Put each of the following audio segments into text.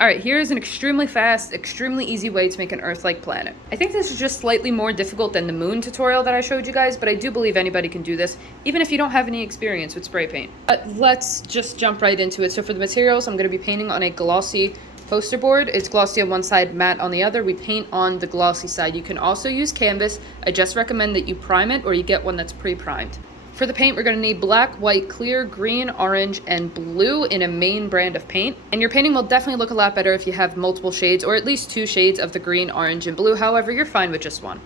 All right, here is an extremely fast, extremely easy way to make an Earth-like planet. I think this is just slightly more difficult than the moon tutorial that I showed you guys, but I do believe anybody can do this, even if you don't have any experience with spray paint. But let's just jump right into it. So for the materials, I'm going to be painting on a glossy poster board. It's glossy on one side, matte on the other. We paint on the glossy side. You can also use canvas. I just recommend that you prime it or you get one that's pre-primed. For the paint, we're going to need black, white, clear, green, orange, and blue in a main brand of paint. And your painting will definitely look a lot better if you have multiple shades, or at least 2 shades of the green, orange, and blue. However, you're fine with just one.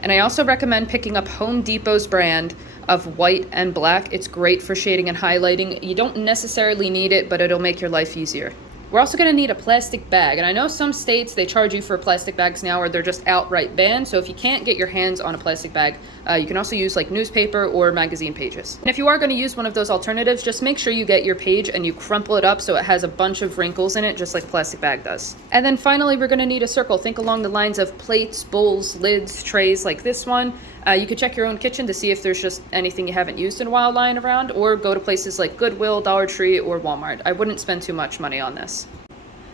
And I also recommend picking up Home Depot's brand of white and black. It's great for shading and highlighting. You don't necessarily need it, but it'll make your life easier. We're also going to need a plastic bag, and I know some states they charge you for plastic bags now, or they're just outright banned. So if you can't get your hands on a plastic bag, you can also use like newspaper or magazine pages. And if you are going to use one of those alternatives, just make sure you get your page and you crumple it up so it has a bunch of wrinkles in it, just like plastic bag does. And then finally, we're going to need a circle. Think along the lines of plates, bowls, lids, trays like this one. You could check your own kitchen to see if there's just anything you haven't used in a while lying around, or go to places like Goodwill, Dollar Tree, or Walmart. I wouldn't spend too much money on this.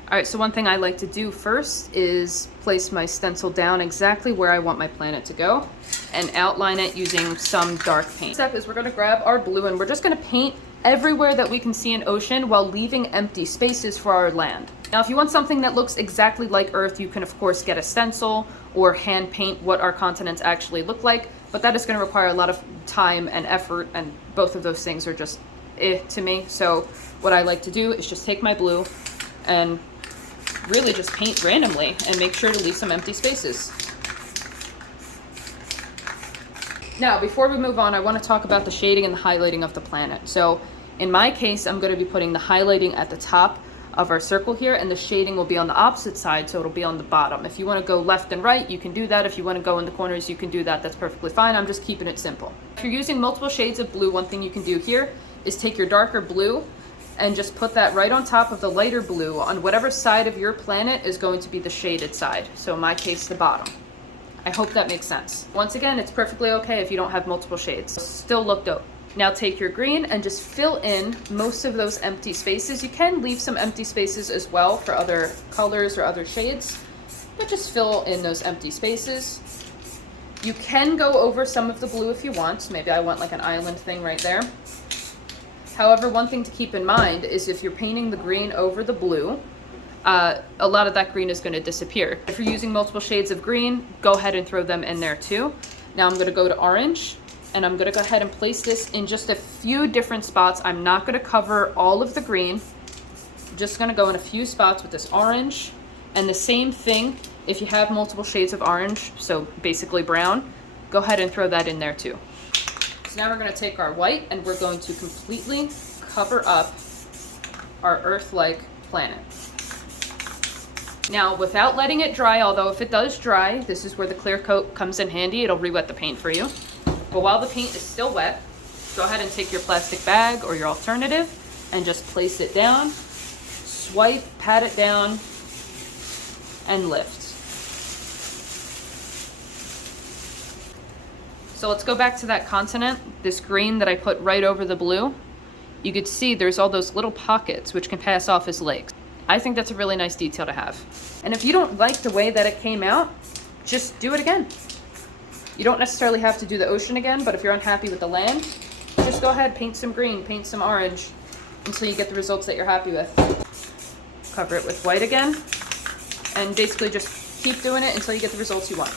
All right, so one thing I like to do first is place my stencil down exactly where I want my planet to go and outline it using some dark paint. Step is we're going to grab our blue and we're just going to paint everywhere that we can see an ocean while leaving empty spaces for our land. Now, if you want something that looks exactly like Earth, you can of course get a stencil or hand paint what our continents actually look like, but that is going to require a lot of time and effort, and both of those things are just to me. So what I like to do is just take my blue and really just paint randomly and make sure to leave some empty spaces. Now, before we move on, I want to talk about the shading and the highlighting of the planet. So in my case, I'm going to be putting the highlighting at the top of our circle here, and the shading will be on the opposite side, so it'll be on the bottom. If you want to go left and right, you can do that. If you want to go in the corners, you can do that. That's perfectly fine. I'm just keeping it simple. If you're using multiple shades of blue, one thing you can do here is take your darker blue and just put that right on top of the lighter blue on whatever side of your planet is going to be the shaded side. So in my case, the bottom. I hope that makes sense. Once again, it's perfectly okay if you don't have multiple shades. Still look dope. Now take your green and just fill in most of those empty spaces. You can leave some empty spaces as well for other colors or other shades, but just fill in those empty spaces. You can go over some of the blue if you want. Maybe I want like an island thing right there. However, one thing to keep in mind is if you're painting the green over the blue, a lot of that green is going to disappear. If you're using multiple shades of green, go ahead and throw them in there too. Now I'm going to go to orange, and I'm going to go ahead and place this in just a few different spots. I'm not going to cover all of the green. I'm just going to go in a few spots with this orange. And the same thing, if you have multiple shades of orange, so basically brown, go ahead and throw that in there too. So now we're going to take our white and we're going to completely cover up our Earth-like planet. Now, without letting it dry, although if it does dry, this is where the clear coat comes in handy. It'll re-wet the paint for you. But while the paint is still wet, go ahead and take your plastic bag or your alternative and just place it down, swipe, pat it down, and lift. So let's go back to that continent, this green that I put right over the blue. You could see there's all those little pockets which can pass off as lakes. I think that's a really nice detail to have. And if you don't like the way that it came out, just do it again. You don't necessarily have to do the ocean again, but if you're unhappy with the land, just go ahead, paint some green, paint some orange until you get the results that you're happy with. Cover it with white again, and basically just keep doing it until you get the results you want.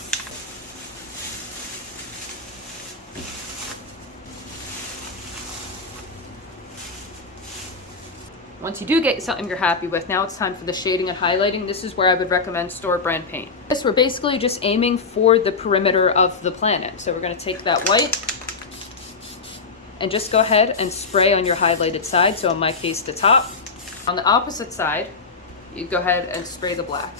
Once you do get something you're happy with, now it's time for the shading and highlighting. This is where I would recommend store brand paint. This, we're basically just aiming for the perimeter of the planet. So we're going to take that white and just go ahead and spray on your highlighted side. So in my case, the top. On the opposite side, you go ahead and spray the black.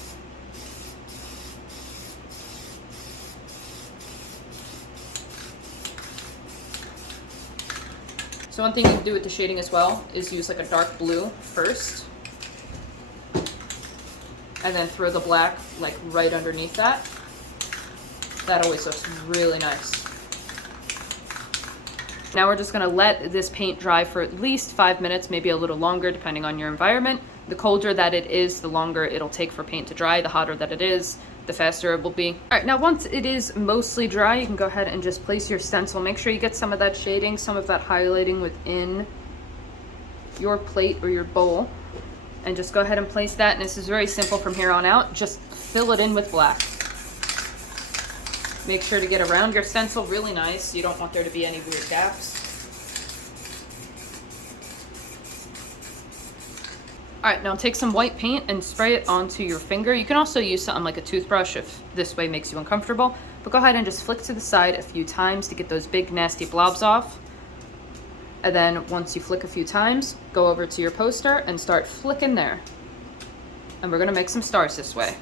So one thing you can do with the shading as well is use like a dark blue first, and then throw the black like right underneath that. That always looks really nice. Now we're just going to let this paint dry for at least 5 minutes, maybe a little longer depending on your environment. The colder that it is, the longer it'll take for paint to dry. The hotter that it is, the faster it will be. All right, now once it is mostly dry, you can go ahead and just place your stencil. Make sure you get some of that shading, some of that highlighting within your plate or your bowl. And just go ahead and place that. And this is very simple from here on out. Just fill it in with black. Make sure to get around your stencil really nice. You don't want there to be any weird gaps. All right, now take some white paint and spray it onto your finger. You can also use something like a toothbrush if this way makes you uncomfortable, but go ahead and just flick to the side a few times to get those big nasty blobs off. And then once you flick a few times, go over to your poster and start flicking there. And we're gonna make some stars this way.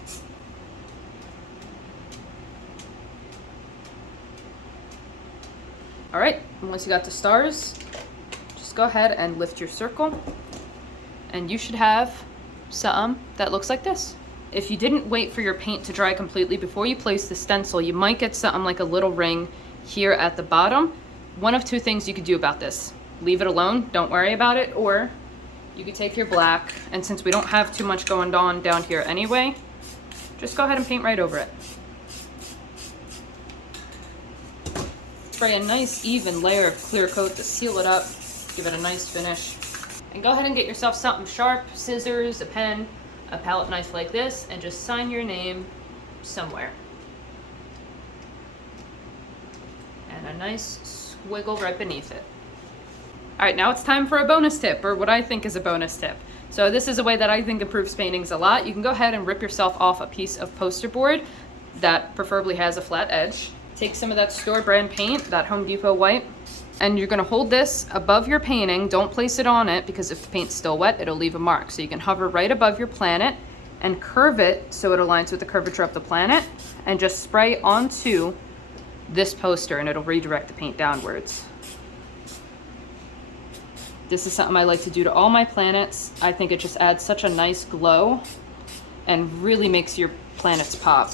All right, and once you got the stars, just go ahead and lift your circle. And you should have something that looks like this. If you didn't wait for your paint to dry completely before you place the stencil, you might get something like a little ring here at the bottom. One of two things you could do about this. Leave it alone, don't worry about it, or you could take your black, and since we don't have too much going on down here anyway, just go ahead and paint right over it. Spray a nice even layer of clear coat to seal it up, give it a nice finish. And go ahead and get yourself something sharp, scissors, a pen, a palette knife like this, and just sign your name somewhere. And a nice squiggle right beneath it. All right, now it's time for a bonus tip, or what I think is a bonus tip. So this is a way that I think improves paintings a lot. You can go ahead and rip yourself off a piece of poster board that preferably has a flat edge. Take some of that store brand paint, that Home Depot white, and you're gonna hold this above your painting. Don't place it on it because if the paint's still wet, it'll leave a mark. So you can hover right above your planet and curve it so it aligns with the curvature of the planet, and just spray onto this poster and it'll redirect the paint downwards. This is something I like to do to all my planets. I think it just adds such a nice glow and really makes your planets pop.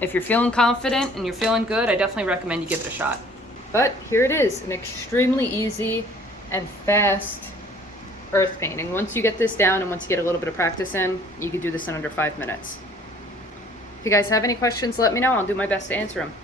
If you're feeling confident and you're feeling good, I definitely recommend you give it a shot. But here it is, an extremely easy and fast earth painting. Once you get this down and once you get a little bit of practice in, you can do this in under 5 minutes. If you guys have any questions, let me know. I'll do my best to answer them.